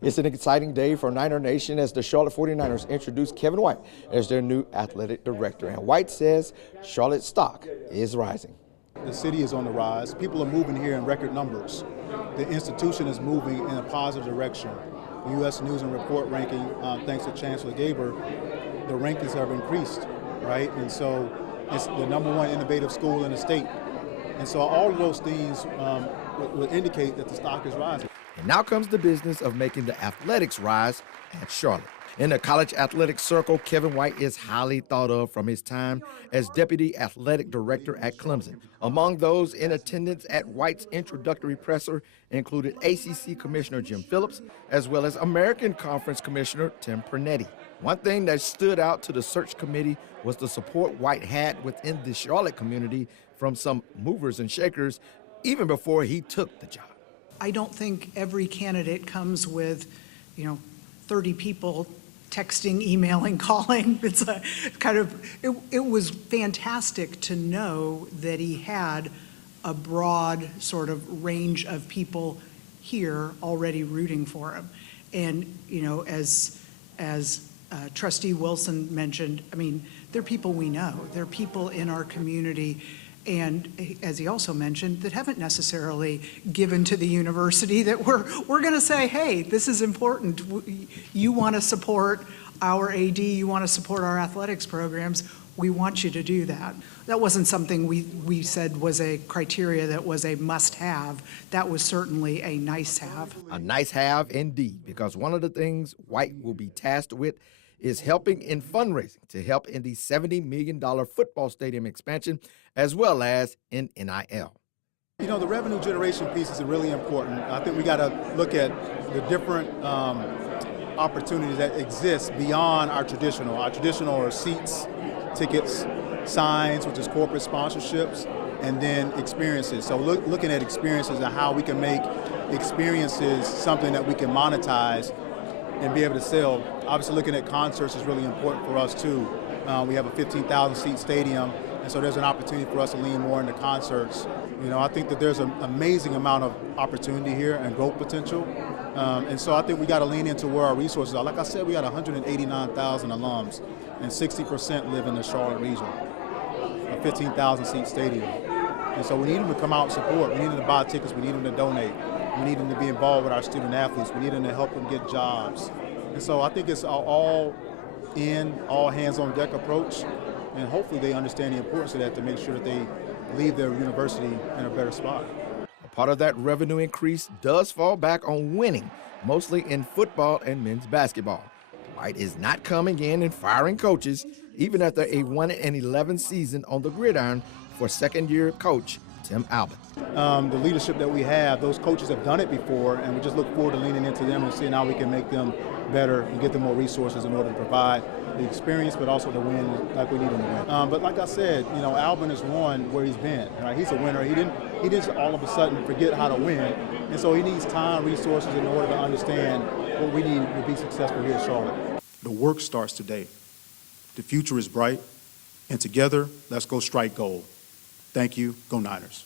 It's an exciting day for Niner Nation as the Charlotte 49ers introduce Kevin White as their new athletic director. And White says Charlotte's stock is rising. The city is on the rise. People are moving here in record numbers. The institution is moving in a positive direction. The U.S. News and Report ranking, thanks to Chancellor Gaber, the rankings have increased, right? And so it's the #1 innovative school in the state. And so all of those things would indicate that the stock is rising. And now comes the business of making the athletics rise at Charlotte. In the college athletics circle, Kevin White is highly thought of from his time as deputy athletic director at Clemson. Among those in attendance at White's introductory presser included ACC Commissioner Jim Phillips, as well as American Conference Commissioner Tim Pernetti. One thing that stood out to the search committee was the support White had within the Charlotte community from some movers and shakers even before he took the job. I don't think every candidate comes with, 30 people texting, emailing, calling. It's a kind of, it was fantastic to know that he had a broad sort of range of people here already rooting for him. And, as Trustee Wilson mentioned, they're people we know. They're people in our community. And as he also mentioned, that haven't necessarily given to the university that we're going to say, hey, this is important. You want to support our AD, you want to support our athletics programs, we want you to do that. That wasn't something we said was a criteria that was a must-have. That was certainly a nice-have. A nice-have indeed, because one of the things White will be tasked with is helping in fundraising to help in the $70 million football stadium expansion, as well as in NIL. The revenue generation piece is really important. I think we got to look at the different opportunities that exist beyond our traditional. Our traditional are seats, tickets, signs, which is corporate sponsorships, and then experiences. So looking at experiences and how we can make experiences something that we can monetize and be able to sell. Obviously, looking at concerts is really important for us too. We have a 15,000 seat stadium, and so there's an opportunity for us to lean more into concerts. I think that there's an amazing amount of opportunity here and growth potential. And so I think we got to lean into where our resources are. Like I said, we got 189,000 alums, and 60% live in the Charlotte region, a 15,000 seat stadium. And so we need them to come out and support. We need them to buy tickets. We need them to donate. We need them to be involved with our student athletes. We need them to help them get jobs. And so I think it's all hands on deck approach. And hopefully they understand the importance of that to make sure that they leave their university in a better spot. A part of that revenue increase does fall back on winning, mostly in football and men's basketball. White is not coming in and firing coaches, even after a 1-11 season on the gridiron for second-year coach Tim Albin. The leadership that we have, those coaches have done it before, and we just look forward to leaning into them and seeing how we can make them better and get them more resources in order to provide the experience, but also to win like we need them to win. But like I said, Albin has won where he's been. Right? He's a winner. He didn't all of a sudden forget how to win, and so he needs time, resources in order to understand what we need to be successful here at Charlotte. The work starts today. The future is bright, and together, let's go strike gold. Thank you. Go Niners.